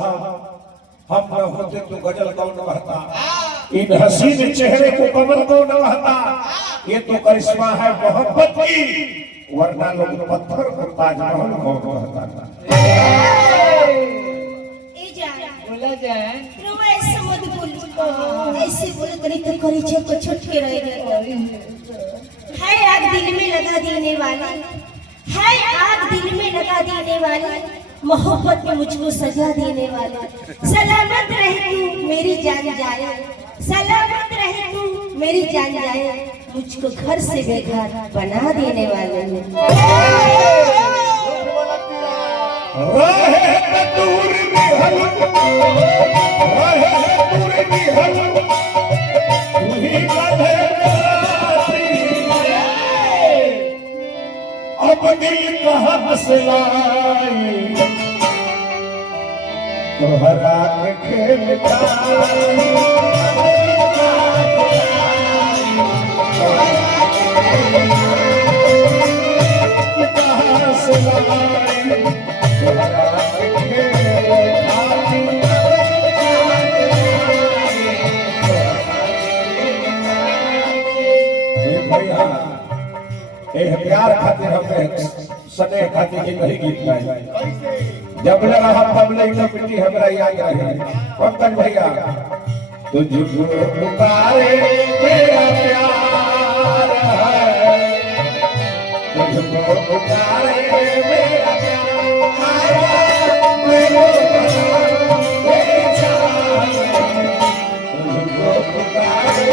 साहब हम न होते तो गजल कौन बहता, इन हसीन चेहरे को कमल कौन बहता। ये तो करिश्मा है मोहब्बत की, वरना लोग पत्थर को ताजमहल कौन बहता। बोला जाए ऐसे मत बोल, ऐसे बोले तरीके करी छे को छुटके रहेगा। है आग दिल में लगा देने वाली, है आग दिल में लगा देने वाली, मोहब्बत में मुझको सजा देने वाला। सलामत रहे तू मेरी जान जाए, सलामत रहे तू मेरी जान जाए, मुझको घर से बेघर बना देने वाले। रहे दूर निहल, रहे दूर निहल, तुही बाधे अब दिल कहाँ से लाई, तोहरा के खेल कहाँ से लाई, तोहरा के खेल भैया। ए प्यार खातिर हमने सने खातिर जिंदगी गीत गाई, जब लगा हम तबले तो पिटी हमरा याद रहे। पंकज भैया तुझको पुकारे मेरा प्यार है, तुझको पुकारे मेरा प्यार, तुझको पुकारे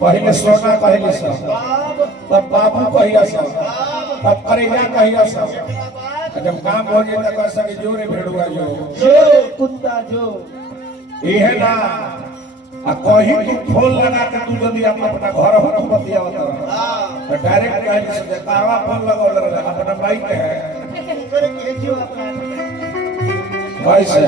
पहले सोना कहले सब, तब बाबू कहिया सब, तब करेजा कहिया सब, जब काम हो जाए तो कह सके जोरे भेड़ुआ जो कुत्ता जो ये ना आ कहीं तू फोन लगा के तू जल्दी अपना घर हो तो बतिया बता, तो डायरेक्ट कहले से जतावा फोन लगावल रहे अपना बाइक है करे के जो अपना भाई से